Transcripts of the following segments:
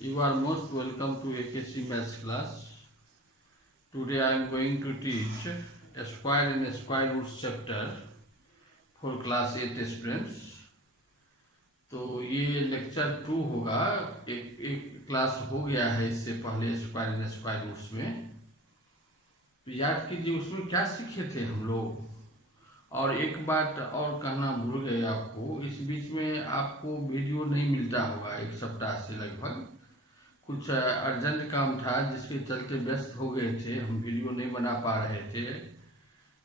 You are most welcome to AKC Maths class. Today I am going to teach square and square roots chapter for class 8 students. तो ये lecture 2 होगा। एक class हो गया है इससे पहले स्क्वायर एंड स्क्वायर रूट्स में। तो याद कीजिए उसमें क्या सीखे थे हम लोग। और एक बात और कहना भूल गए आपको, इस बीच में आपको वीडियो नहीं मिलता होगा एक सप्ताह से लगभग। कुछ अर्जेंट काम था जिसके चलते व्यस्त हो गए थे, हम वीडियो नहीं बना पा रहे थे।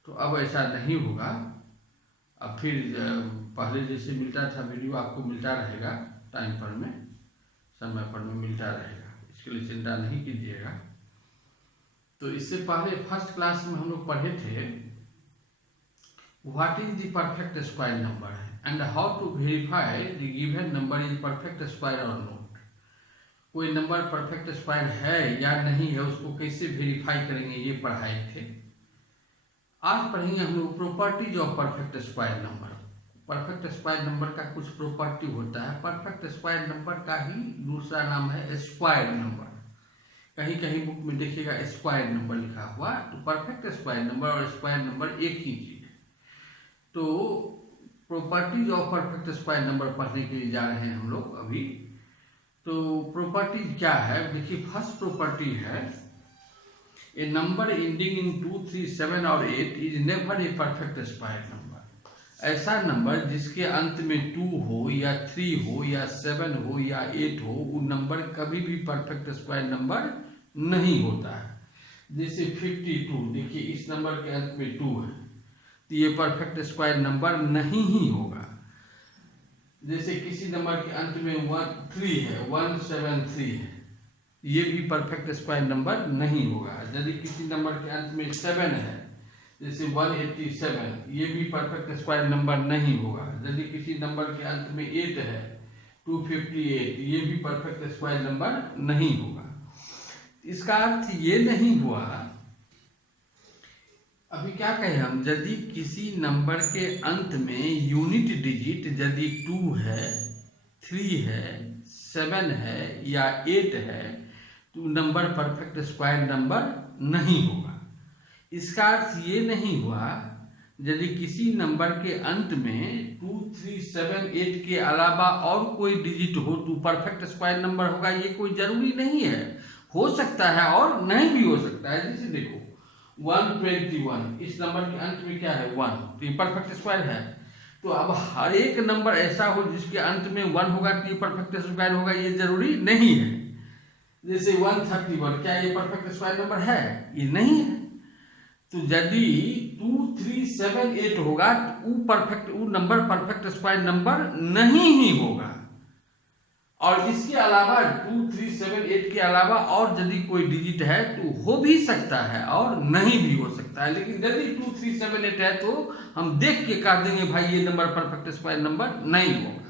तो अब ऐसा नहीं होगा। अब फिर पहले जैसे मिलता था वीडियो आपको मिलता रहेगा, टाइम पर में, समय पर में मिलता रहेगा। इसके लिए चिंता नहीं कीजिएगा। तो इससे पहले फर्स्ट क्लास में हम लोग पढ़े थे what is the perfect square number and how to verify the given number is perfect square और नॉट। कोई नंबर परफेक्ट स्क्वायर है या नहीं है उसको कैसे वेरीफाई करेंगे, ये पढ़ाए थे। आज पढ़ेंगे हम लोग properties of perfect square number. Perfect square number का कुछ प्रॉपर्टी होता है। परफेक्ट स्क्वायर नंबर का ही दूसरा नाम है स्क्वायर नंबर। कहीं कहीं बुक में देखिएगा स्क्वायर नंबर लिखा हुआ, तो परफेक्ट स्क्वायर नंबर और स्क्वायर नंबर एक ही चीज है। तो properties of perfect square number पढ़ने के लिए जा रहे हैं हम लोग अभी। तो प्रॉपर्टीज क्या है, देखिए फर्स्ट प्रॉपर्टी है ए नंबर एंडिंग इन 2, 3, 7 और 8 is never a perfect square number. ऐसा नंबर जिसके अंत में 2 हो या 3 हो या 7 हो या 8 हो, वो नंबर कभी भी परफेक्ट स्क्वायर नंबर नहीं होता है। जैसे 52, देखिए इस नंबर के अंत में 2 है तो ये परफेक्ट स्क्वायर नंबर नहीं ही होगा। जैसे किसी नंबर के अंत में 3 है, 173 है, ये भी परफेक्ट स्क्वायर नंबर नहीं होगा। यदि किसी नंबर के अंत में 7 है, जैसे 187, ये भी परफेक्ट स्क्वायर नंबर नहीं होगा। यदि किसी नंबर के अंत में 8 है, 258, ये भी परफेक्ट स्क्वायर नंबर नहीं होगा। इसका अर्थ ये नहीं हुआ, अभी क्या कहें हम, यदि किसी नंबर के अंत में यूनिट डिजिट यदि 2 है, 3 है, 7 है या 8 है, तो नंबर परफेक्ट स्क्वायर नंबर नहीं होगा। इसका अर्थ ये नहीं हुआ यदि किसी नंबर के अंत में 2, 3, 7, 8 के अलावा और कोई डिजिट हो तो परफेक्ट स्क्वायर नंबर होगा। ये कोई जरूरी नहीं है, हो सकता है और नहीं भी हो सकता है। जैसे देखो 121, इस नंबर के अंत में क्या है 1, तो ये परफेक्ट स्क्वायर है। तो अब हर एक नंबर ऐसा हो जिसके अंत में 1 होगा तो ये परफेक्ट स्क्वायर होगा, ये जरूरी नहीं है। जैसे 131, क्या ये परफेक्ट स्क्वायर नंबर है? ये नहीं है। तो यदि 2, 3, 7, 8 होगा तो वो नंबर परफेक्ट स्क्वायर नंबर नहीं ही होगा। और इसके अलावा 2, 3, 7, 8 के अलावा और यदि कोई डिजिट है तो हो भी सकता है और नहीं भी हो सकता है। लेकिन यदि 2, 3, 7, 8 है तो हम देख के कह देंगे भाई ये नंबर परफेक्ट स्क्वायर नंबर नहीं होगा।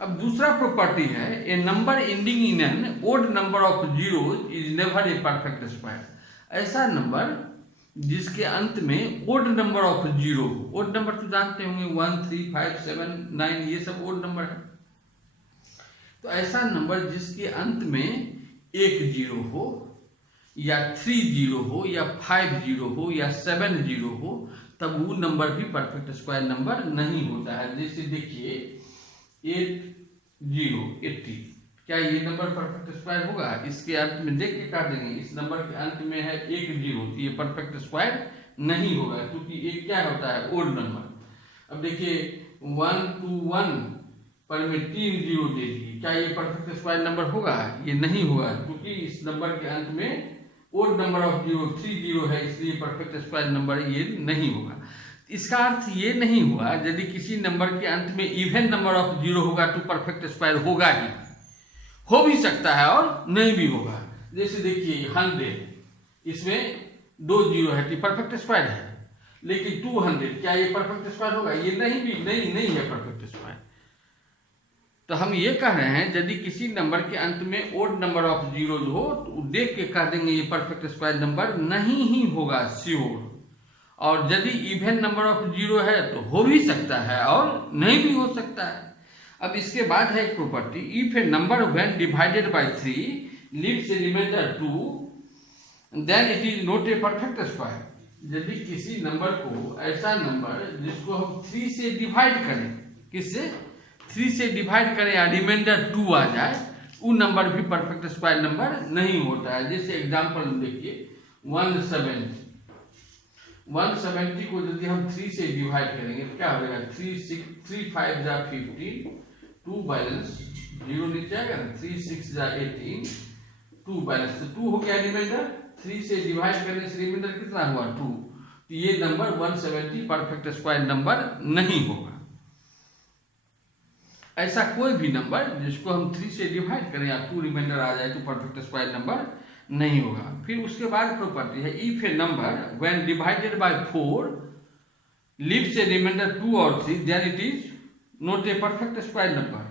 अब दूसरा प्रॉपर्टी है a number ending in an odd number of zeros is never a perfect square. ऐसा नंबर जिसके अंत में ओड नंबर ऑफ जीरो हो। ओड नंबर तो जानते होंगे 1, 3, 5, 7, 9, ये सब ओड नंबर है। तो ऐसा नंबर जिसके अंत में 1 जीरो हो या 3 जीरो हो या 5 जीरो हो या 7 जीरो हो, तब वो नंबर भी परफेक्ट स्क्वायर नंबर नहीं होता है। जैसे देखिए 80, क्या ये नंबर परफेक्ट स्क्वायर होगा? इसके अंत में देख के काट देंगे, इस नंबर के अंत में है 1 जीरो, तो ये परफेक्ट स्क्वायर नहीं होगा क्योंकि ये क्या होता है ओड नंबर। अब देखिए 121 पर में 3 जीरो दे दिए, क्या ये परफेक्ट स्क्वायर नंबर होगा? ये नहीं होगा क्योंकि इस नंबर के अंत में odd number of zero 3 zero है, इसलिए परफेक्ट स्क्वायर नंबर ये नहीं होगा। इसका अर्थ ये नहीं हुआ यदि किसी नंबर के अंत में इवन नंबर ऑफ जीरो होगा तो परफेक्ट स्क्वायर होगा ही, हो भी सकता है और नहीं भी होगा। जैसे देखिए 100, इसमें 2 जीरो है तो परफेक्ट स्क्वायर है। लेकिन 200, क्या ये परफेक्ट स्क्वायर होगा? ये नहीं है परफेक्ट स्क्वायर। तो हम ये कह रहे हैं यदि किसी नंबर के अंत में ओड नंबर ऑफ जीरोज हो तो देख के कह देंगे ये परफेक्ट स्क्वायर नंबर नहीं ही होगा श्योर। और यदि इवन नंबर ऑफ जीरो है तो हो भी सकता है और नहीं भी हो सकता है। अब इसके बाद है एक property, if a number when divided by 3 leaves a remainder 2 then it is not a perfect square. यदि किसी नंबर को, ऐसा नंबर जिसको हम 3 से डिवाइड करें, किससे 3 से डिवाइड करें या रिमाइंडर 2 आ जाए, वो नंबर भी परफेक्ट स्क्वायर नंबर नहीं होता है। जैसे एग्जांपल देखिए 170 को यदि हम 3 से डिवाइड करेंगे तो क्या हो जाएगा, 3 5 जा 15, 2 बैलेंस 0 नीचे आएगा ना, 3 6 जा 18, 2 बैलेंस, तो 2 हो गया रिमाइंडर। 3 से डिवाइड करने से रिमाइंडर कितना हुआ 2, तो ये नंबर 170 परफेक्ट स्क्वायर नंबर नहीं होगा। ऐसा कोई भी नंबर जिसको हम 3 से डिवाइड करें या 2 रिमाइंडर आ जाए तो परफेक्ट स्क्वायर नंबर नहीं होगा। फिर उसके बाद प्रॉपर्टी है, if a number when divided by 4 leaves a remainder 2 और 3 then it is not a perfect square number.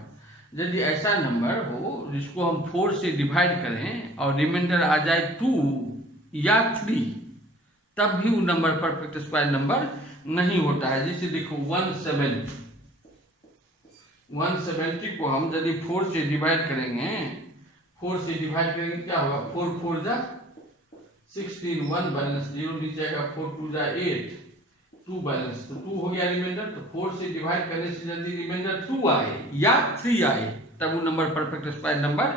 यदि ऐसा नंबर हो जिसको हम 4 से डिवाइड करें और रिमाइंडर आ जाए 2 या 3, तब भी वो नंबर परफेक्ट स्क्वायर नंबर नहीं होता है। जैसे देखो 170 को हम यदि 4 से डिवाइड करेंगे, 4 से डिवाइड करेंगे क्या होगा, 4 4 जा 16, 1 बैलेंस 0 नीचे आएगा, 4 2 जा 8, 2 बैलेंस, तो 2 हो गया रिमाइंडर। तो 4 से डिवाइड करने से यदि रिमाइंडर 2 आए या 3 आए तब वो नंबर परफेक्ट स्क्वायर नंबर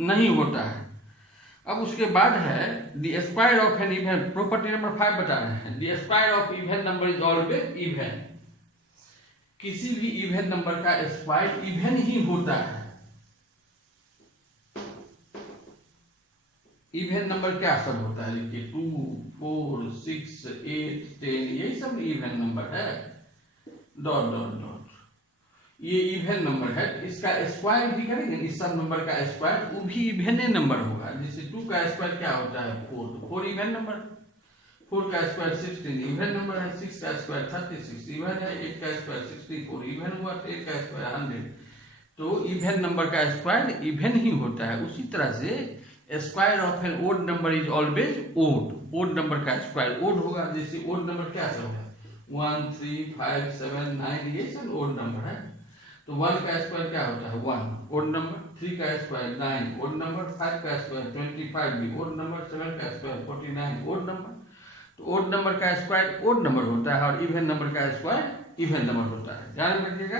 नहीं होता है। अब उसके बाद है the square of an even, property number 5 बता रहे हैं, the square of even number is always even. किसी भी इवन नंबर का स्क्वायर इवन ही होता है। इवन नंबर क्या सब होता है, देखिए 2 4 6 8 10, यही सब इवन नंबर है, डॉट डॉट डॉट, ये इवन नंबर है। इसका स्क्वायर भी करेंगे, इस सब नंबर का स्क्वायर वो भी इवन नंबर होगा। जैसे 2 का स्क्वायर क्या होता है 4, तो 4 इवन नंबर, 4 का स्क्वायर 16 इवन नंबर है, 6 का स्क्वायर 36 इवन है, 8 का स्क्वायर 64 इवन हुआ, 10 का स्क्वायर 100। तो इवन नंबर का स्क्वायर इवन ही होता है। उसी तरह से square of an odd number is always odd, odd number का स्क्वायर ओड होगा। जैसे ओड नंबर क्या सब है 1 3 5 7 9, ये सब ओड नंबर है। तो 1 का स्क्वायर क्या होता है 1 ओड नंबर, 3 का स्क्वायर 9 ओड नंबर, 5 का स्क्वायर 25 भी ओड नंबर, 7 का स्क्वायर 49 ओड नंबर। तो ओड नंबर का स्क्वायर ओड नंबर होता है और इवन नंबर का स्क्वायर इवन नंबर होता है, ध्यान में रखिएगा।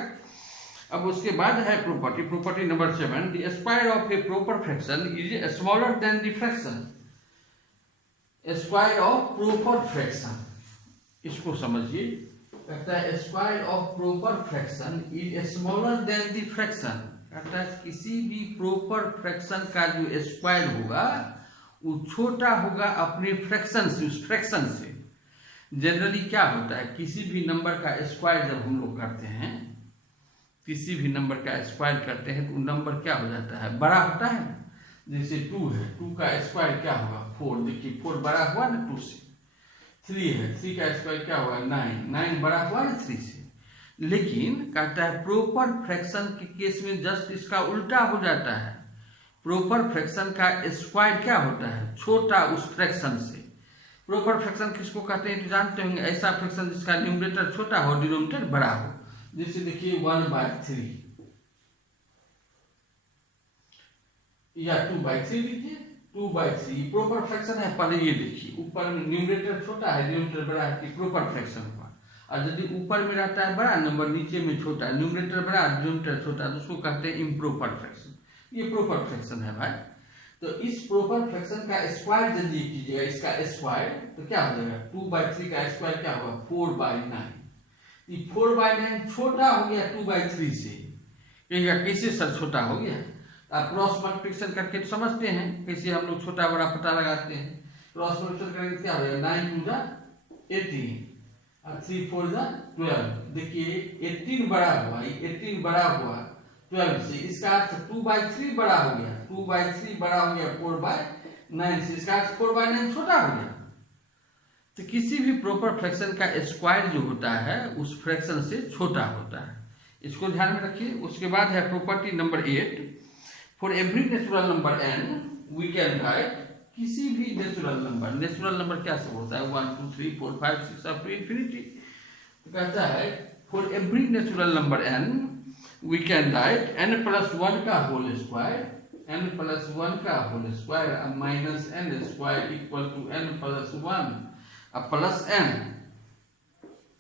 अब उसके बाद है property number 7, the square of A proper fraction is smaller than the fraction. Square of proper fraction, इसको समझिए, कहता है square of proper fraction is smaller than the fraction. कहता है किसी भी प्रॉपर फ्रैक्शन का जो स्क्वायर होगा वो छोटा होगा अपने फ्रैक्शन से, उस फ्रैक्शन से। जनरली क्या होता है, किसी भी नंबर का स्क्वायर जब हम लोग करते हैं, किसी भी नंबर का स्क्वायर करते हैं तो नंबर क्या हो जाता है, बड़ा होता है। जैसे 2 है, 2 का स्क्वायर क्या होगा 4, देखिए 4 बड़ा हुआ ना 2 से। 3 है, 3 का स्क्वायर क्या हुआ 9, 9 बड़ा हुआ ना 3 से। लेकिन कहता है प्रॉपर फ्रैक्शन के केस में जस्ट इसका उल्टा हो जाता है। प्रॉपर फ्रैक्शन का स्क्वायर क्या होता है, छोटा उस फ्रैक्शन से। प्रॉपर फ्रैक्शन किसको कहते हैं तो जानते होंगे, ऐसा फ्रैक्शन जिसका न्यूमरेटर छोटा हो डिनोमिनेटर बड़ा हो। जैसे देखिए 1/3 या 2/3 लिखिए, 2/3 प्रॉपर फ्रैक्शन है। पहले ये देखिए ऊपर में न्यूमरेटर छोटा है डिनोमिनेटर बड़ा है, प्रॉपर फ्रैक्शन हुआ। और यदि ऊपर में रहता है बड़ा नंबर, नीचे में छोटा, न्यूमरेटर बड़ा डिनोमिनेटर छोटा, तो उसको कहते हैं इम्प्रॉपर फ्रैक्शन। ये प्रॉपर फ्रैक्शन है भाई। तो इस प्रॉपर फ्रैक्शन का स्क्वायर यदि कीजिएगा, इसका स्क्वायर, तो क्या हो जाएगा 2/3 का स्क्वायर क्या होगा 4/9। ये 4/9 छोटा हो गया 2/3 से। कहिएगा कैसे सर छोटा हो गया, आप क्रॉस मल्टीप्लिकेशन करके तो समझते हैं कैसे हम लोग छोटा बड़ा पता लगाते हैं। क्रॉस मल्टीप्लिकेशन करेंगे क्या हो जाएगा 9 2 जा 18 और 3 4 जा 12। देखिए 18 बड़ा हुआ, 18 बड़ा हुआ 12 से, इसका अर्थ 2/3 बड़ा हो गया, 2/3 बड़ा हो गया 4/9 से, इसका अर्थ 4/9 छोटा हो गया। तो किसी भी प्रॉपर फ्रैक्शन का स्क्वायर जो होता है उस फ्रैक्शन से छोटा होता है, इसको ध्यान में रखिए। उसके बाद है property number 8, for every natural number n we can write. किसी भी नेचुरल नंबर क्या सब होता है 1 2 3 4 5 6 अप टू इंफिनिटी। तो कहता है for every natural number n we can write n+1 का होल स्क्वायर, n+1 का whole square minus n square equal to n+1 plus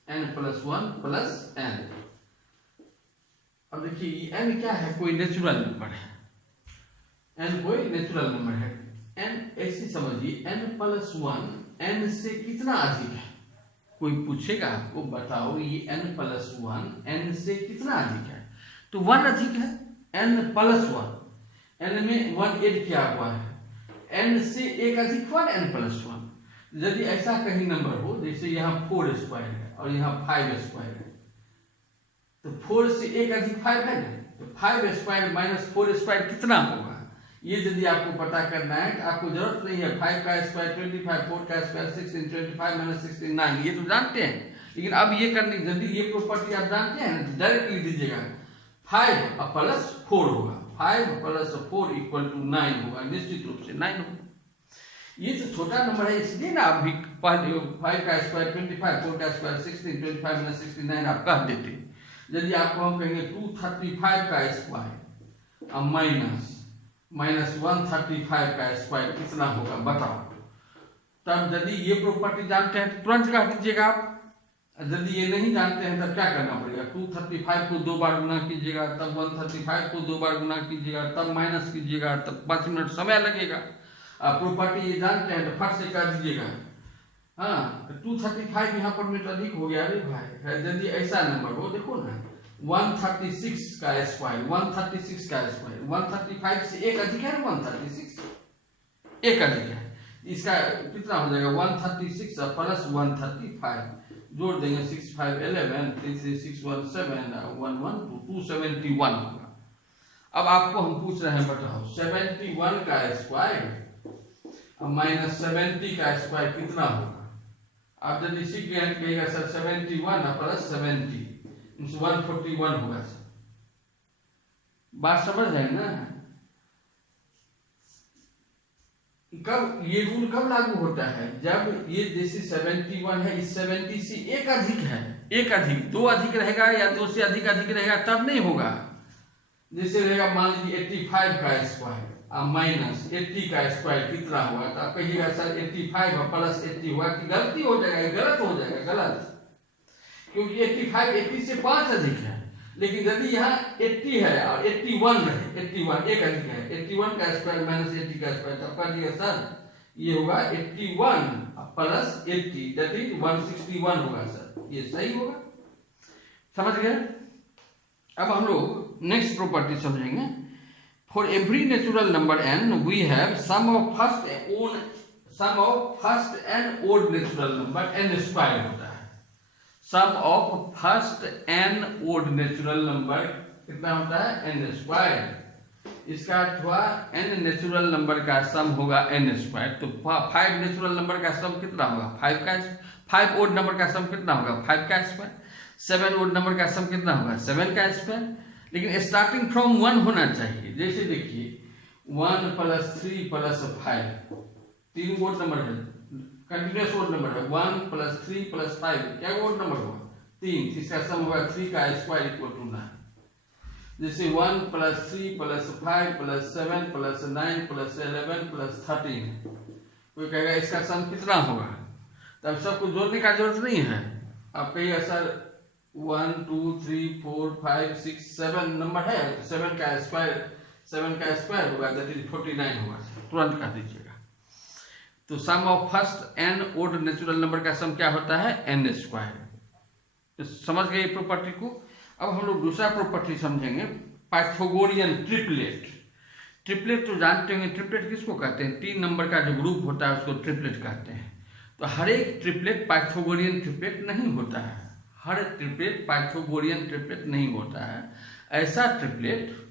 n+1 plus n। अब देखिए n क्या है, कोई नेचुरल नंबर है, n कोई नेचुरल नंबर है। n ऐसी समझिए n+1 n से कितना अधिक है, कोई पूछेगा आपको बताओ ये n+1 n से कितना अधिक है, तो 1 अधिक है, n+1 n में 1 ऐड किया हुआ है, n से एक अधिक हुआ n+1। यदि ऐसा कहीं नंबर हो जैसे यहाँ 4 स्क्वायर है और यहाँ 5 स्क्वायर है, तो 4 से एक अधिक 5 है ना, तो 5 स्क्वायर माइनस 4 स्क्वायर कितना होगा, ये यदि आपको पता करना है तो आपको जरूरत नहीं है 5 का स्क्वायर 25, 4 का स्क्वायर 16, 25 माइनस 16 9, ये तो जानते हैं। लेकिन अब ये करने यदि ये प्रॉपर्टी आप जानते हैं डायरेक्टली दीजिएगा, 5 प्लस 4 होगा, 5 प्लस 4 इक्वल टू 9 होगा, निश्चित रूप से 9 होगा। ये तो छोटा नंबर है इसलिए ना आप भी 5 का स्क्वायर 25, 4 का स्क्वायर 16, 25 माइनस 16 आप कह देते। यदि आपको हम कहेंगे 235 का स्क्वायर माइनस 135 का स्क्वायर कितना होगा बताओ, तब यदि ये प्रॉपर्टी जानते हैं तो तुरंत कह दीजिएगा आप। यदि ये नहीं जानते हैं तब क्या करना पड़ेगा, 235 को 2 बार गुना कीजिएगा, तब 135 को 2 बार गुना कीजिएगा, तब माइनस कीजिएगा, तब 5 मिनट समय लगेगा। आप प्रॉपर्टी ये जानते हैं तो फट से कह दीजिएगा। हाँ, 235 यहाँ पर मिनट अधिक हो गया, अरे भाई यदि ऐसा नंबर हो, देखो ना 136 का स्क्वायर 136 का स्क्वायर 135 से एक अधिक है ना, 136 एक अधिक है, इसका कितना हो जाएगा 136 प्लस 135 जोड़ देंगे 6 5 11 3 3 6 1 7 1 1 271 होगा। अब आपको हम पूछ रहे हैं बताओ 71 का स्क्वायर माइनस 70 का स्क्वायर कितना होगा। आप यदि सीख गए हैं कहेगा सर 71 प्लस 70 141 होगा सर, बात समझ रहे हैं ना। कब ये रूल कब लागू होता है, जब ये जैसे 71 है इस 70 से एक अधिक है, एक अधिक 2 अधिक रहेगा या 2 से अधिक रहेगा तब नहीं होगा। जैसे रहेगा मान लीजिए 85 का स्क्वायर माइनस 80 का स्क्वायर कितना होगा, तो आप कहिएगा सर 85 प्लस 80 होगा कि गलती हो जाएगा, गलत हो जाएगा, गलत, क्योंकि 85 80 से 5 अधिक है। लेकिन यदि यहाँ 80 है और 81 है, 81 एक अधिक है, 81 का स्क्वायर माइनस 80 का स्क्वायर, तब कर दिया सर ये होगा 81 प्लस 80 दैट इज 161 होगा सर, ये सही होगा। समझ गए। अब हम लोग नेक्स्ट प्रॉपर्टी समझेंगे। For every natural number n we have sum of first n odd natural number n square होता है। Sum of first n odd natural number कितना होता है n स्क्वायर। इसका अर्थ हुआ n नेचुरल नंबर का सम होगा n स्क्वायर। तो 5 नेचुरल नंबर का सम कितना होगा 5 ओड नंबर का सम कितना होगा 5 का स्क्वायर। 7 ओड नंबर का सम कितना होगा 7 का स्क्वायर। लेकिन स्टार्टिंग फ्रॉम 1 होना चाहिए। जैसे देखिए 1 प्लस 3 प्लस 5 3 ओड नंबर है, कंटिन्यूअस ओड नंबर है। 1 प्लस 3 प्लस 5 क्या ओड नंबर हुआ 3, इसका सम होगा 3 का स्क्वायर इक्वल टू 9। जैसे 1 plus 3 plus 5 plus 7 plus 9 plus 11 plus 13, कोई कहेगा इसका सम कितना होगा, तब सबको जोड़ने का जरूरत नहीं है। आप कहिएगा सर 1 2 3 4 5 6 7 नंबर है, 7 का स्क्वायर होगा दैट इज 49 होगा, तुरंत कह दीजिएगा। तो sum of first n odd natural number का सम क्या होता है n स्क्वायर। तो समझ गए प्रॉपर्टी को। अब हम लोग दूसरा प्रॉपर्टी समझेंगे, पाइथागोरियन ट्रिपलेट। ट्रिपलेट तो जानते होंगे, ट्रिपलेट किसको कहते हैं, 3 नंबर का जो ग्रुप होता है उसको ट्रिपलेट कहते हैं। तो हर एक ट्रिपलेट पाइथागोरियन ट्रिपलेट नहीं होता है, हर ट्रिपलेट पाइथागोरियन ट्रिपलेट नहीं होता है। ऐसा ट्रिपलेट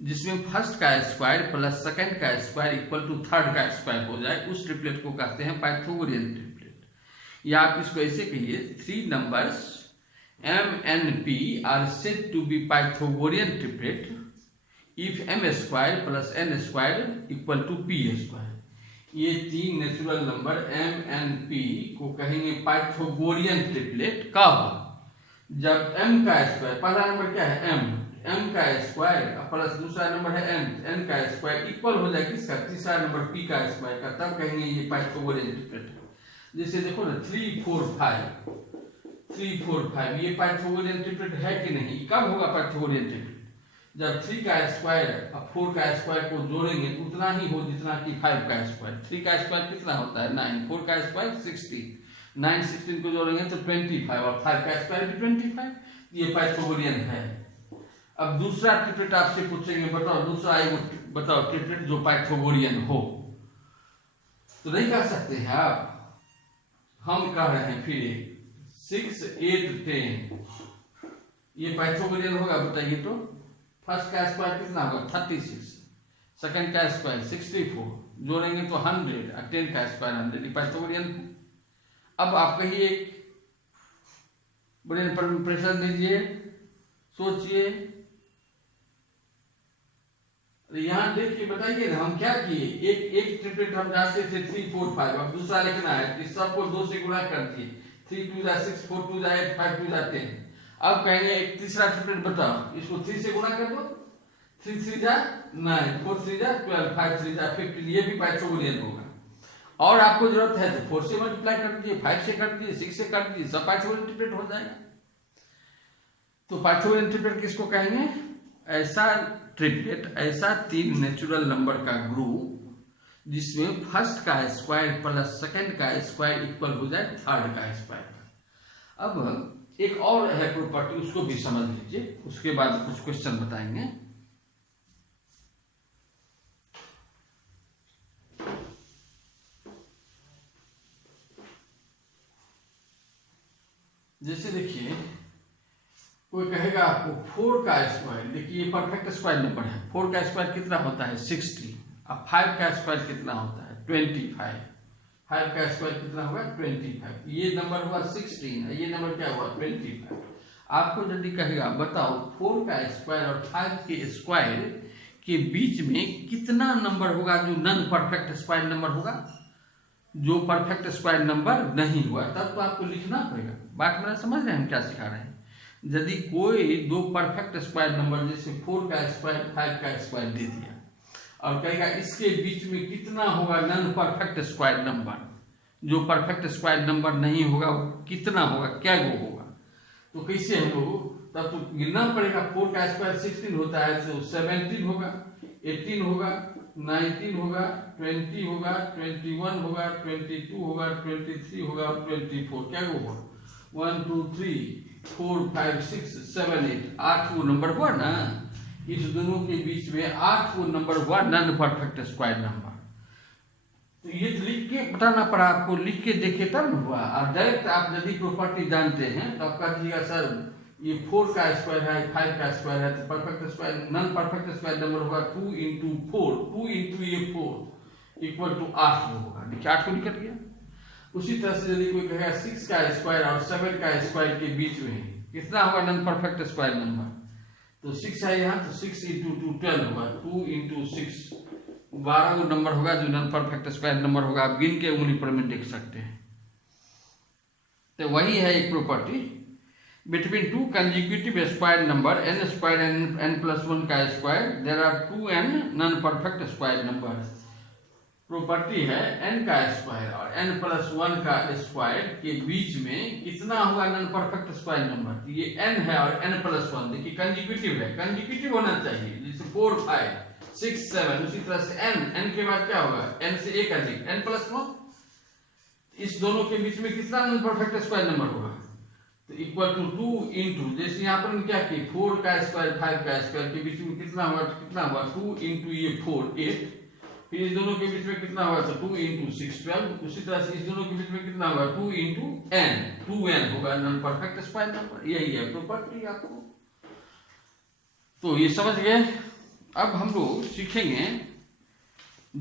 जिसमें फर्स्ट का स्क्वायर प्लस सेकंड का स्क्वायर इक्वल टू थर्ड का स्क्वायर हो जाए, उस ट्रिपलेट को कहते हैं पाइथागोरियन ट्रिपलेट। या आप इसको ऐसे कहिए 3 numbers m n p are said to be Pythagorean triplet if m square plus n square equal to p square। ये 3 natural number m n p को कहेंगे पाइथागोरियन ट्रिपलेट। कब, जब m का स्क्वायर, पहला नंबर क्या है m का स्क्वायर प्लस दूसरा नंबर है n का स्क्वायर इक्वल हो जाए किसका, तीसरा नंबर p का स्क्वायर का, तब कहेंगे ये पाइथागोरियन ट्रिपलेट है। जैसे देखो ना 3 4 5 ये पाइथागोरियन ट्रिपलेट है कि नहीं। कब होगा पाइथागोरियन ट्रिपलेट, जब 3 का स्क्वायर और 4 का स्क्वायर को जोड़ेंगे उतना ही हो जितना कि 5 का स्क्वायर। 3 का स्क्वायर कितना होता है 9, 4 का स्क्वायर 16, 9 16 को जोड़ेंगे तो 25 और 5 का स्क्वायर भी 25, ये पाइथागोरियन है। अब दूसरा ट्रिपलेट आपसे पूछेंगे, बताओ दूसरा बताओ ट्रिपलेट जो पाइथागोरियन हो, तो नहीं कह सकते हैं आप। हम कह रहे हैं फिर 6 8 10 ये पाइथागोरियन होगा, बताइए तो। फर्स्ट का स्क्वायर कितना होगा 36, सेकंड का स्क्वायर 64, जोड़ेंगे तो 100 और 10 का स्क्वायर 100, ये पाइथागोरियन है। अब आप कहिए, ब्रेन पर प्रेशर दीजिए, सोचिए, यहाँ देखिए, बताइए ना हम क्या किए। एक ट्रिपलेट हम जानते थे 3 4 5, अब दूसरा लिखना है, इस सबको 2 से गुणा कर दिए, 3 2 6 4 2 8 5 2 10। अब कहेंगे एक तीसरा ट्रिपलेट बताओ, इसको 3 से गुणा कर दो, 3 3 9, 4 3 12, 5 3 15, ये भी पाइथागोरियन होगा। और आपको जरूरत है तो 4 से मल्टीप्लाई कर दीजिए, 5 से कर दीजिए, 6 से कर दीजिए, सब पाइथागोरियन ट्रिपलेट हो जाएगा। तो पाइथागोरियन ट्रिपलेट किसको कहेंगे, ऐसा ट्रिपलेट, ऐसा 3 नेचुरल नंबर का ग्रुप जिसमें फर्स्ट का स्क्वायर प्लस सेकंड का स्क्वायर इक्वल हो जाए थर्ड का स्क्वायर। अब एक और है प्रॉपर्टी, उसको भी समझ लीजिए, उसके बाद कुछ क्वेश्चन बताएंगे। जैसे देखिए, कोई कहेगा आपको 4 का स्क्वायर, देखिए ये परफेक्ट स्क्वायर नंबर है, 4 का स्क्वायर कितना होता है 60, अब 5 का स्क्वायर कितना होता है 25, 5 का स्क्वायर कितना होगा 25, ये नंबर हुआ 16, ये नंबर क्या हुआ 25। आपको यदि कहेगा बताओ 4 का स्क्वायर और 5 के स्क्वायर के बीच में कितना नंबर होगा जो नॉन परफेक्ट स्क्वायर नंबर होगा, जो परफेक्ट स्क्वायर नंबर नहीं हुआ, तब तो आपको लिखना पड़ेगा। बात मेरा समझ रहे हैं हम क्या सिखा रहे हैं। यदि कोई दो परफेक्ट स्क्वायर नंबर जैसे 4 का स्क्वायर 5 का स्क्वायर दे दिया और कहेगा इसके बीच में कितना होगा नॉन परफेक्ट स्क्वायर नंबर, जो परफेक्ट स्क्वायर नंबर नहीं होगा वो कितना होगा, क्या गो होगा, तो कैसे हम लोग, तब तो गिनना पड़ेगा। 4 का स्क्वायर 16 होता है तो 17 होगा, 18 होगा, 19 होगा, 20 होगा, 21 होगा, 22 होगा, 23 होगा और 24, क्या होगा 1 2 3 4 5 6 7 8, 8 वो नंबर हुआ ना। इस दोनों के बीच में 8 वो नंबर हुआ नॉन परफेक्ट स्क्वायर नंबर। तो ये लिख के बताना पड़ा आपको, लिख के देखे तब हुआ। और डायरेक्ट आप यदि प्रॉपर्टी जानते हैं तो आप कह दीजिएगा सर ये 4 का स्क्वायर है 5 का स्क्वायर है, तो perfect square non perfect square number होगा 2 इंटू 4, 2 इंटू ये 4 इक्वल टू 8 होगा। देखिए 8 को निकल गया। उसी तरह से यदि कोई कहेगा 6 का स्क्वायर और 7 का स्क्वायर के बीच में कितना होगा नॉन परफेक्ट स्क्वायर नंबर, तो 6 है यहाँ, तो 6 इंटू 2 12 होगा, 2 इंटू 6 12 वो नंबर होगा जो नॉन परफेक्ट स्क्वायर नंबर होगा। आप गिन के उंगली पर में देख सकते हैं। तो वही है एक property between two consecutive square number n square and n plus 1 का square, there are 2n non perfect square number। Property है n का स्क्वायर और n प्लस 1 का स्क्वायर के बीच में कितना होगा नॉन परफेक्ट स्क्वायर नंबर। ये n है और n प्लस 1 देखिए कंजिक्यूटिव है, कंजिक्यूटिव होना चाहिए, जैसे 4 5 6 7, उसी तरह से n के बाद क्या होगा n से एक अधिक n प्लस 1, इस दोनों के बीच में कितना नॉन परफेक्ट स्क्वायर नंबर होगा, तो इक्वल टू 2 इंटू, जैसे यहाँ पर क्या किए 4 का स्क्वायर 5 का स्क्वायर के बीच में कितना हुआ 2 इंटू ये 4 8, फिर इस दोनों के बीच में कितना हुआ तो 2 इंटू 6 12, उसी तरह से इस दोनों के बीच में कितना हुआ 2 इंटू n, 2n होगा नॉन परफेक्ट स्क्वायर नंबर। यही है प्रॉपर्टी आपको, तो ये समझ गए। अब हम लोग सीखेंगे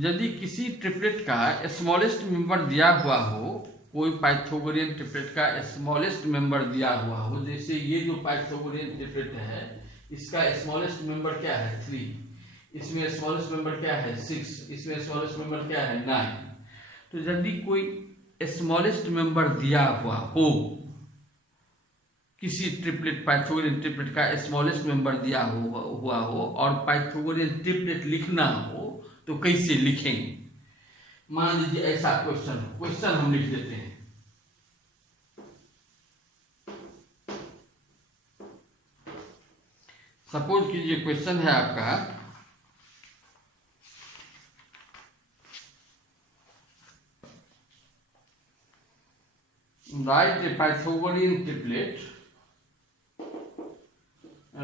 यदि किसी ट्रिपलेट का स्मॉलेस्ट मेंबर दिया हुआ हो, कोई पाइथागोरियन ट्रिपलेट का स्मॉलेस्ट मेंबर दिया हुआ हो, जैसे ये जो पाइथागोरियन ट्रिपलेट है इसका स्मॉलेस्ट मेंबर क्या है 3, इसमें स्मॉलेस्ट मेंबर क्या है 6, इसमें स्मॉलेस्ट मेंबर क्या है 9। तो यदि कोई स्मॉलेस्ट मेंबर दिया हुआ हो किसी ट्रिपलेट पाइथागोरियन ट्रिपलेट का स्मॉलेस्ट मेंबर दिया हुआ हो और पाइथागोरियन ट्रिपलेट लिखना हो तो कैसे लिखेंगे। मान लीजिए ऐसा क्वेश्चन हम लिख देते हैं। सपोज कीजिए क्वेश्चन है आपका write a Pythagorean triplet,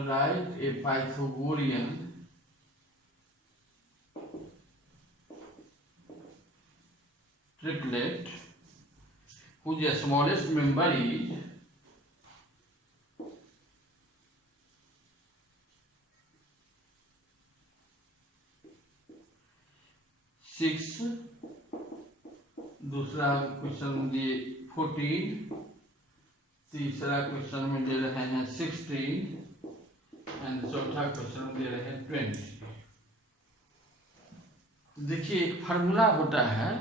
write a Pythagorean triplet whose smallest member is 6, दूसरा क्वेश्चन दिए 14, तीसरा क्वेश्चन में दे रहे हैं 16 एंड चौथा क्वेश्चन दे रहे हैं 20। देखिए एक फार्मूला होता है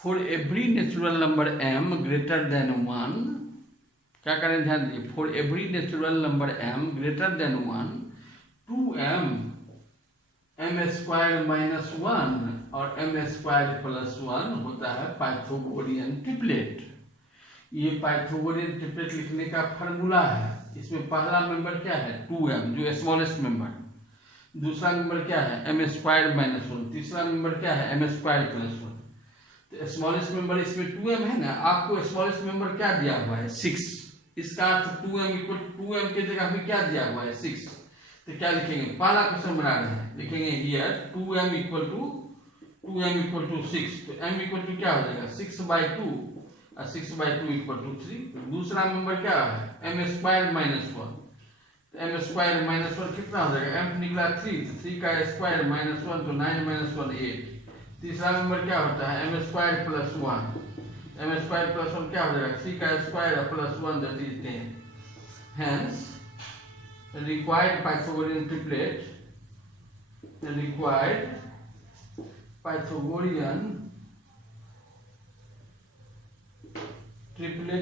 for every natural number m greater than 1। क्या करें, ध्यान दीजिए, for every natural number m greater than 1 2m m² minus 1 और m² प्लस 1 होता है पाइथागोरियन ट्रिपलेट। ये पाइथागोरियन ट्रिपलेट लिखने का फार्मूला है। इसमें पहला मेंबर क्या है 2m जो स्मॉलेस्ट मेंबर, दूसरा मेंबर क्या है m² माइनस 1, तीसरा मेंबर क्या है m² प्लस 1। तो स्मॉलेस्ट मेंबर इसमें 2m है ना, आपको स्मॉलेस्ट मेंबर क्या दिया हुआ है 6। इसका अर्थ 2m के जगह में क्या दिया हुआ है 6। तो क्या लिखेंगे, पहला क्वेश्चन बना रहे हैं, लिखेंगे हियर 2m इक्वल टू 6। तो m इक्वल टू क्या हो जाएगा 6/2 और 6/2 इक्वल टू 3। दूसरा मेंबर क्या है m² माइनस 1। तो m² माइनस 1 कितना हो जाएगा, m निकला 3, तो 3 का स्क्वायर माइनस 1 तो 9 माइनस 1 8। तीसरा नंबर क्या होता है m² प्लस 1। m² प्लस 1 क्या हो जाएगा 3 का square plus 1 that is 10। Hence required Pythagorean triplet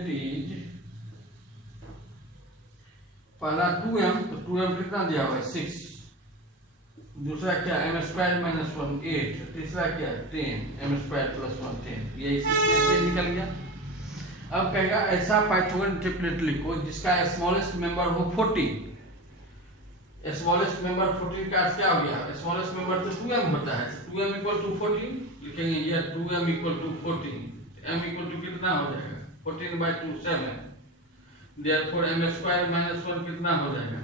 is पहला 2m, तो 2m कितना दिया हुआ है 6, दूसरा क्या m² माइनस 1 8, तीसरा क्या 10 m² प्लस 1 10। ये इसी से निकल गया। अब कहेगा ऐसा पाइथागोरियन ट्रिपलेट लिखो जिसका स्मॉलेस्ट मेंबर हो 40। स्मॉलेस्ट मेंबर 14 का क्या हो गया, स्मॉलेस्ट मेंबर तो 2m होता है, 2m इक्वल टू 14 लिखेंगे, ये 2m equal to 14, m equal to कितना हो जाएगा 14/2 7। देयरफॉर m² माइनस 1 कितना हो जाएगा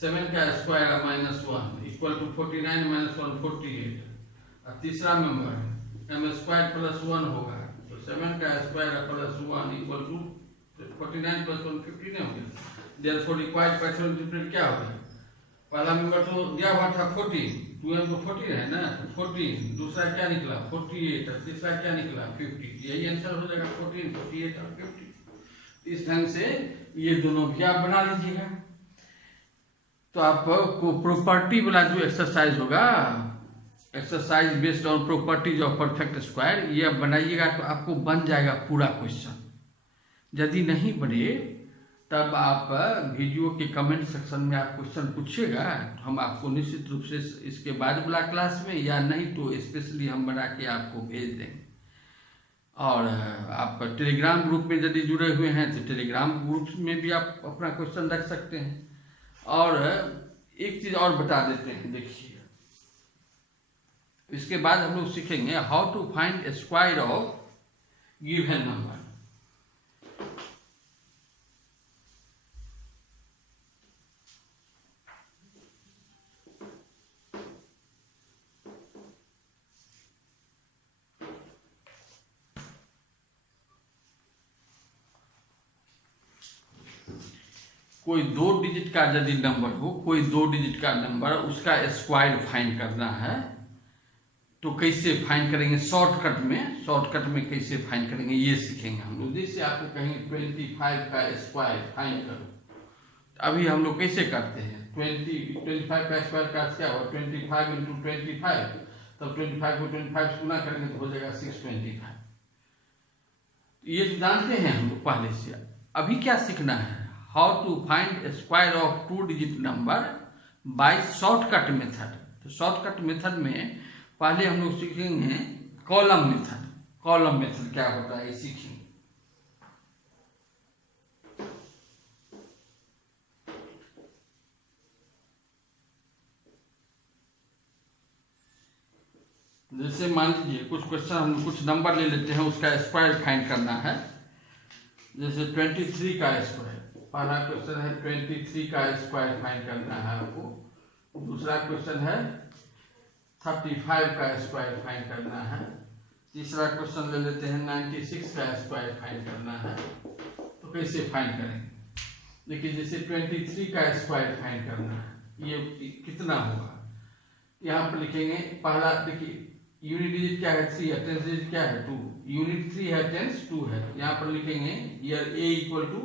7 का square minus 1 equal to 49 minus 1 48। और तीसरा मेंबर m² प्लस 1 होगा, तो 7 का square plus 1 equal to 49 plus 1 15 हो गया। देयरफॉर रिक्वायर्ड पाइथागोरियन ट्रिपलेट क्या होगा, पहला मेंबर तो दिया हुआ था 14, 2m को 14 है ना, तो 14, दूसरा क्या निकला 48 और तीसरा क्या निकला 50। यही आंसर हो जाएगा 14, 48 और 50। इस ढंग से ये दोनों भी आप बना लीजिएगा। तो आपको प्रॉपर्टी वाला जो एक्सरसाइज होगा, exercise based on properties of perfect square, ये आप बनाइएगा तो आपको बन जाएगा पूरा क्वेश्चन। यदि नहीं बने तब आप वीडियो के कमेंट सेक्शन में आप क्वेश्चन पूछिएगा, तो हम आपको निश्चित रूप से इसके बाद वाला क्लास में, या नहीं तो स्पेशली हम बना के आपको भेज देंगे। और आप टेलीग्राम ग्रुप में यदि जुड़े हुए हैं तो टेलीग्राम ग्रुप में भी आप अपना क्वेश्चन रख सकते हैं। और एक चीज़ और बता देते हैं, देखिए इसके बाद हम लोग सीखेंगे how to find square of given number. कोई 2 डिजिट का यदि नंबर हो, कोई 2 डिजिट का नंबर, उसका स्क्वायर फाइंड करना है तो कैसे फाइंड करेंगे, शॉर्टकट में कैसे फाइंड करेंगे ये सीखेंगे हम लोग। जैसे आपको कहेंगे 25 का स्क्वायर फाइंड करो, अभी हम लोग कैसे करते हैं 25 का स्क्वायर का क्या हुआ 25 इंटू 25, तब 25 को 25 गुना करेंगे तो हो जाएगा 625। ये तो जानते हैं हम लोग पहले से। अभी क्या सीखना है, how to find square of 2 digit number by shortcut method. तो शॉर्टकट मेथड में पहले हम लोग सीखेंगे कॉलम मेथड। कॉलम मेथड क्या होता है ये सीखेंगे। जैसे मान लीजिए कुछ क्वेश्चन हम कुछ नंबर ले लेते हैं, उसका स्क्वायर फाइंड करना है। जैसे 23 का स्क्वायर, पहला क्वेश्चन है 23 का स्क्वायर फाइंड करना है आपको। दूसरा क्वेश्चन है 35 का स्क्वायर फाइंड करना है। तीसरा क्वेश्चन ले लेते हैं 96 का स्क्वायर फाइंड करना है। तो कैसे फाइंड करेंगे, देखिए जैसे 23 का स्क्वायर फाइंड करना है, ये कितना होगा, यहाँ पर लिखेंगे। पहला देखिए यूनिट डिजिट क्या है 3 है, टेंस डिजिट क्या है 2, यूनिट 3 है, टेंस 2 है। यहाँ पर लिखेंगे ईयर ए इक्वल टू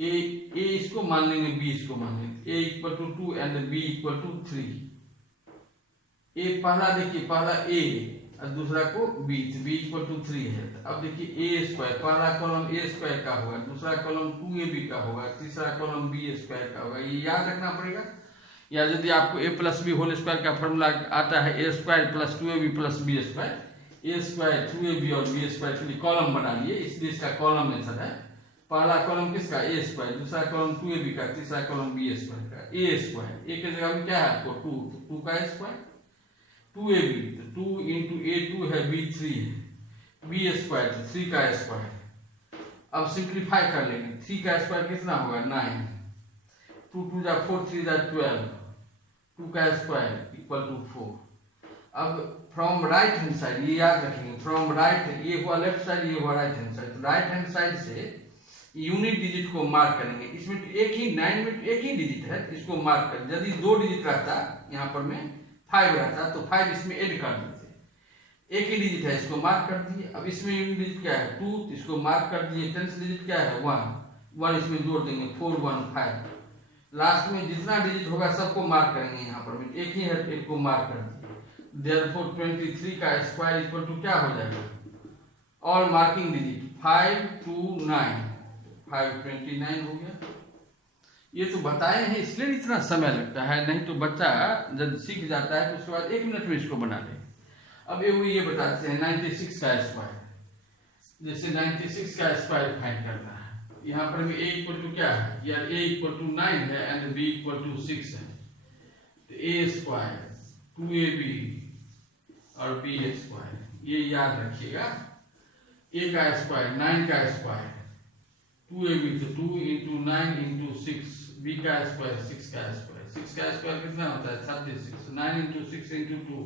ए इसको मान लेंगे, बी इसको मान लेंगे। A equal to 2 and b equal to 3। A पहला देखिए, पहला ए और दूसरा को बी, बी इक्वल टू 3 है। अब देखिए ए स्क्वायर, पहला कॉलम ए स्क्वायर का होगा, दूसरा कॉलम 2ab का होगा, तीसरा कॉलम बी स्क्वायर का होगा। ये याद रखना पड़ेगा। या यदि आपको a plus B whole square का फॉर्मूला आता है a square plus 2ab plus B square, a square 2ab और बी स्क्वायर के लिए कॉलम बना लिए, इसलिए इसका कॉलम मेथड है। पहला कॉलम किसका, a स्क्वायर, दूसरा कॉलम 2ab का, तीसरा कॉलम बी स्क्वायर का। a स्क्वायर, a के जगह में क्या है आपको 2, तो 2 का स्क्वायर, 2ab तो 2 इंटू a 2 है, b 3 है, b स्क्वायर 3 का स्क्वायर। अब सिंप्लीफाई कर लेंगे, 3 का स्क्वायर कितना होगा 9, 2 2 जा 4 3 जा 12, 2 का स्क्वायर इक्वल टू 4। अब फ्रॉम राइट हैंड साइड, ये याद रखेंगे, फ्रॉम राइट, ये हुआ लेफ्ट साइड, ये हुआ right hand side. Right hand side से यूनिट डिजिट को मार्क करेंगे। इसमें एक ही 9 में एक ही डिजिट है, इसको मार्क कर। यदि 2 डिजिट रहता, यहाँ पर में 5 रहता, तो 5 इसमें ऐड कर देते। एक ही डिजिट है, इसको मार्क कर दिए। अब इसमें यूनिट डिजिट क्या है 2, इसको मार्क कर दिए। टेंथ डिजिट क्या है 1 इसमें जोड़ देंगे, 4 1 5। लास्ट में जितना डिजिट होगा सबको मार्क करेंगे। यहाँ पर एक ही है, एक को मार्क कर दिए। देयरफॉर 23 का स्क्वायर इक्वल टू क्या हो जाएगा, ऑल मार्किंग डिजिट 5 2 9, 5 29 हो गया। ये तो बताए हैं, इसलिए इतना समय लगता है, नहीं तो बच्चा जब सीख जाता है तो उसके बाद 1 मिनट में इसको बना ले। अब ये बताते हैं 96 का स्क्वायर। जैसे 96 का स्क्वायर फाइंड करना है, यहाँ पर भी a इक्वल टू क्या है, या a इक्वल टू 9 है एंड b इक्वल टू 6 है। तो a स्क्वायर 2ab और b स्क्वायर, ये याद रखिएगा। a का स्क्वायर 9 का स्क्वायर, 2ab तो 2 इंटू 9 इंटू 6, b का स्क्वायर 6 का स्क्वायर। 6 का स्क्वायर कितना होता है 36, 9 इंटू 6 इंटू 2,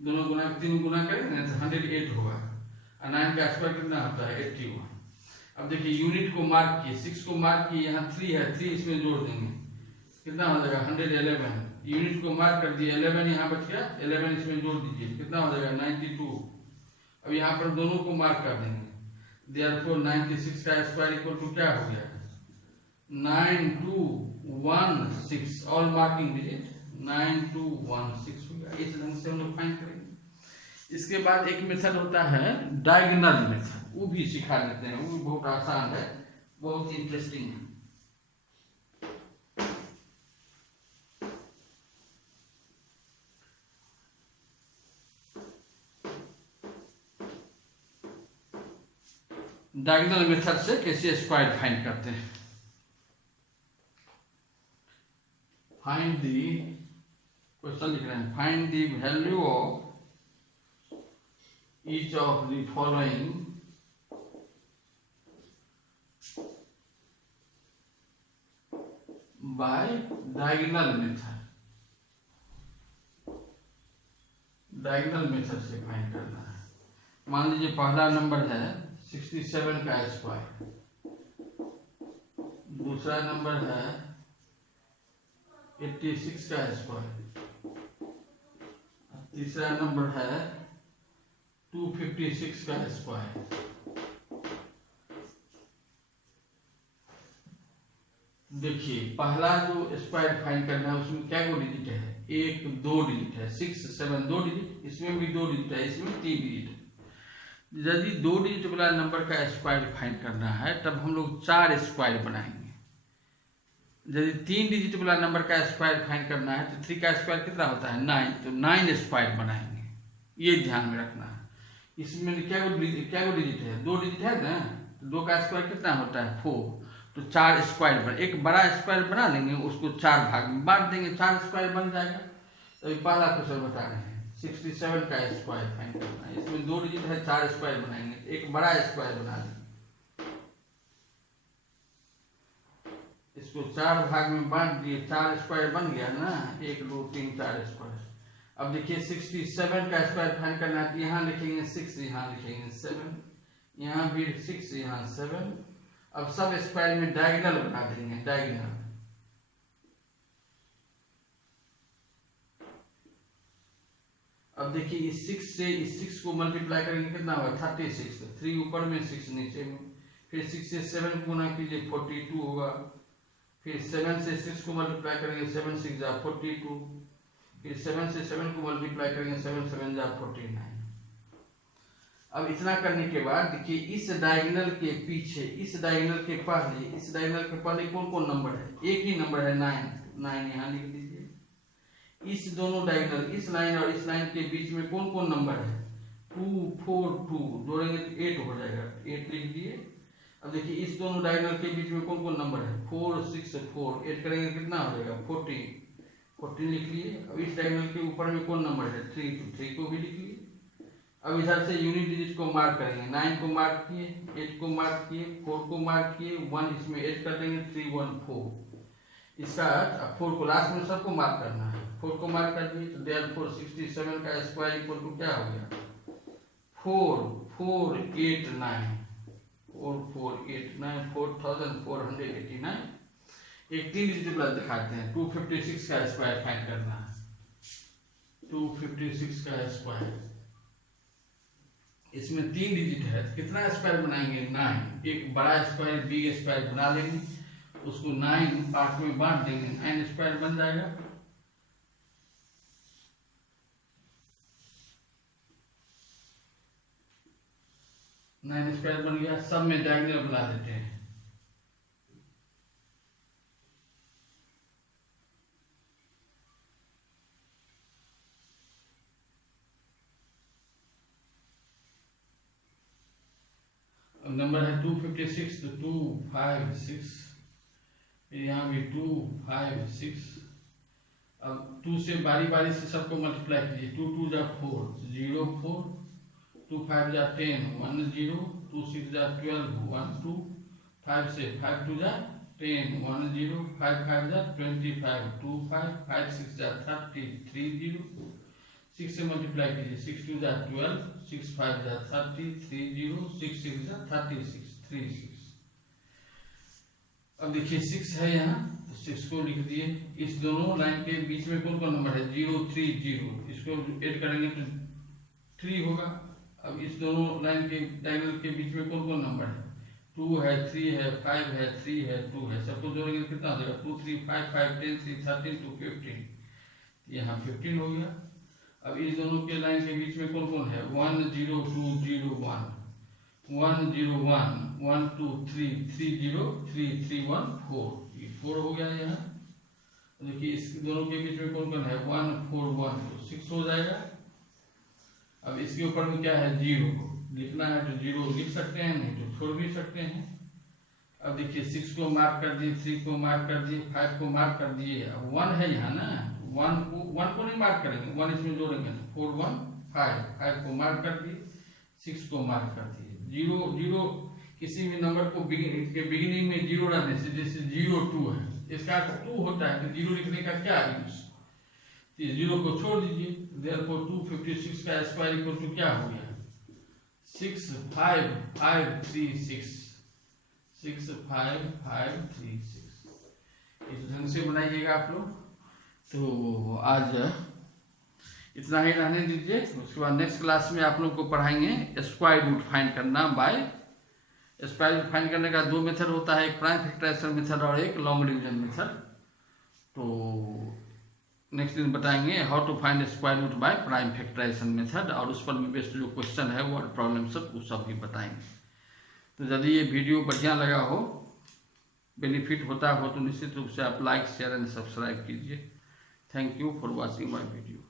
दोनों गुना 3 गुना करेंगे तो 108 होगा। और 9 का स्क्वायर कितना होता है 81। अब देखिए यूनिट को मार्क किए, 6 को मार्क किए, यहाँ 3 है, 3 इसमें जोड़ देंगे, कितना हो जाएगा 111। यूनिट को मार्क कर दिए, 11 यहाँ बच गया, 11 इसमें जोड़ दीजिए, कितना हो जाएगा 92। अब यहाँ पर दोनों को मार्क कर देंगे। देयरफॉर 96 का स्क्वायर इक्वल टू क्या हो गया 9216, ऑल मार्किंग डिजिट 9216 हो गया। इस ढंग से हम लोग फाइंड करेंगे। इसके बाद एक मेथड होता है डायगोनल मेथड, वो भी सिखा देते हैं, वो भी बहुत आसान है, बहुत इंटरेस्टिंग है। डायगोनल मेथड से कैसे स्क्वायर फाइंड करते हैं। फाइंड दी, क्वेश्चन लिख रहे हैं, find the value of each of the following by diagonal method। Diagonal method से फाइंड करना है। मान लीजिए पहला नंबर है 67 का स्क्वायर, दूसरा नंबर है 86 का स्क्वायर, तीसरा नंबर है 256 का स्क्वायर। देखिए पहला जो स्क्वायर फाइंड करना है उसमें क्या वो डिजिट है, 1 2 डिजिट है, 6 7 2 डिजिट, इसमें भी 2 डिजिट है, इसमें 3 डिजिट है। यदि 2 डिजिट वाला नंबर का स्क्वायर फाइंड करना है तब हम लोग 4 स्क्वायर बनाएंगे। यदि 3 डिजिट वाला नंबर का स्क्वायर फाइंड करना है तो 3 का स्क्वायर कितना होता है 9, तो 9 स्क्वायर बनाएंगे। ये ध्यान में रखना है। इसमें क्या गो डिजिट है, 2 डिजिट है ना, तो 2 का स्क्वायर कितना होता है 4, तो 4 स्क्वायर बन, एक बड़ा स्क्वायर बना लेंगे, उसको 4 भाग में बांट देंगे, 4 स्क्वायर बन जाएगा। तो अभी पहला क्वेश्चन बता रहे हैं 67 का स्क्वायर फाइंड करना है। इसमें 2 डिजिट है, 4 स्क्वायर बनाएंगे, एक बड़ा स्क्वायर बना लेंगे, इसको 4 भाग में बांट दिए, 4 स्क्वायर बन गया ना, 1 2 3 4 स्क्वायर। अब देखिए 67 का स्क्वायर फाइंड करना है, यहाँ लिखेंगे 6, यहाँ लिखेंगे 7, यहाँ भी 6, यहाँ 7। अब सब स्क्वायर में डायगोनल बना देंगे, डायगोनल। अब देखिए इस 6 से इस 6 को मल्टीप्लाई करेंगे, कितना होगा 36, 3 ऊपर में 6 नीचे में, फिर 6 से 7 को गुना कीजिए 42 होगा, फिर 7 से 6 को मल्टीप्लाई करेंगे 7 6 जा 42, फिर 7 से 7 को मल्टीप्लाई करेंगे 7 7 जा 49। अब इतना करने के बाद देखिए इस डायगोनल के पीछे, इस डायगोनल के पहले, इस डायगोनल के पहले कौन कौन नंबर है, एक ही नंबर है 9 यहाँ लिख दीजिए। इस दोनों डायगोनल, इस लाइन और इस लाइन के बीच में कौन कौन नंबर है 2 4 2, जोड़ेंगे तो 8 हो जाएगा, 8 लिख दिए। अब देखिए इस दोनों डायगोनल के बीच में कौन कौन नंबर है 4 6 4, 8 करेंगे कितना हो जाएगा 14 लिख लिए। अब इस डायगोनल के ऊपर में कौन नंबर है 3, तो 3 को भी लिख लिए। अब इधर से यूनिट डिजिट को मार्क करेंगे, 9 को मार्क किए, 8 को मार्क किए, 4 को मार्क किए, 1 इसमें ऐड कर देंगे, 3 1 4। इसका 4 को लास्ट में सबको मार्क करना है, 4 को मार्क कर दिए, तो देयरफॉर 67 का स्क्वायर इक्वल टू क्या हो गया 4 4 8 9, 4 4 8 9, 4489। एक 3 डिजिट वाला दिखाते हैं, 256 का स्क्वायर फाइंड करना है, 256 का स्क्वायर। इसमें 3 डिजिट है, कितना स्क्वायर बनाएंगे 9, एक बड़ा स्क्वायर बिग स्क्वायर बना लेंगे, उसको 9 पार्ट में बांट देंगे, 9 स्क्वायर बन जाएगा। नाइन स्क्वायर बन गया, सब में डायगोनल बना देते हैं। नंबर है 256, तो 2 5 6, यहाँ भी 2 5 6। अब 2 से बारी बारी से सबको मल्टीप्लाई कीजिए, 2 2 जा 4 0 4, 2 5 जा 10 1 0, 2 6 जा 12 1 2, 5 से 5 2 जा 10 1 0, 5 5 जा 25 2 5, 5 6 जा 30 3 0, 6 से मल्टीप्लाई कीजिए, 6 2 जा 12, 6 5 जा 30 3 0, 6 6 जा 36 3 6। अब देखिए 6 है यहाँ, तो 6 को लिख दिए। इस दोनों लाइन के बीच में कौन कौन नंबर है 0 3 0, इसको ऐड करेंगे तो 3 होगा। अब इस दोनों लाइन के डायगोनल के बीच में कौन कौन नंबर है 2 है 3 है 5 है 3 है 2 है, सबको जोड़ेंगे कितना हो जाएगा 2 3 5 5 10 3 13 2 15, यहाँ 15 हो गया। अब इस दोनों के लाइन के बीच में कौन कौन है 1 0 2 0 1 1 0 1 1 2 3 3 0 3 3 1 4, ये 4 हो गया यहाँ। देखिए इस दोनों के बीच में कौन कौन है 1 4 1, तो 6 हो जाएगा। अब इसके ऊपर में क्या है 0 लिखना है, तो 0 लिख सकते हैं, नहीं तो छोड़ भी सकते हैं। अब देखिए 6 को मार्क कर दिए, 3 को मार्क कर दिए, 5 को मार्क कर दिए, अब 1 है यहाँ ना, 1 को नहीं मार्क करेंगे, 1 इसमें जोड़ेंगे, 4 1 5, 5 को मार्क कर दिए, 6 को मार्क कर दिए। 0 0 किसी भी नंबर को बिगिनिंग में 0 डालने से, जैसे 0 2 है, इसका अर्थ 2 होता है, तो 0 लिखने का क्या यूज, 0 को छोड़ दीजिए। देयरफॉर 256 का स्क्वायर इक्वल टू क्या हो गया 6 5 5 3 6, 6 5 5 3 6। इस ढंग से बनाइएगा आप लोग। तो आज इतना ही रहने दीजिए, उसके बाद नेक्स्ट क्लास में आप लोग को पढ़ाएंगे स्क्वायर रूट फाइंड करना बाय। स्क्वायर रूट फाइंड करने का 2 मेथड होता है, एक प्राइम फैक्टराइजेशन मेथड और एक लॉन्ग डिवीजन मेथड। तो नेक्स्ट दिन बताएंगे how to find square root by prime factorization method, और उस पर बेस्ड जो क्वेश्चन है वो प्रॉब्लम सब वो सब भी बताएंगे। तो यदि ये वीडियो बढ़िया लगा हो, बेनिफिट होता हो, तो निश्चित रूप से आप लाइक शेयर एंड सब्सक्राइब कीजिए। Thank you for watching my video.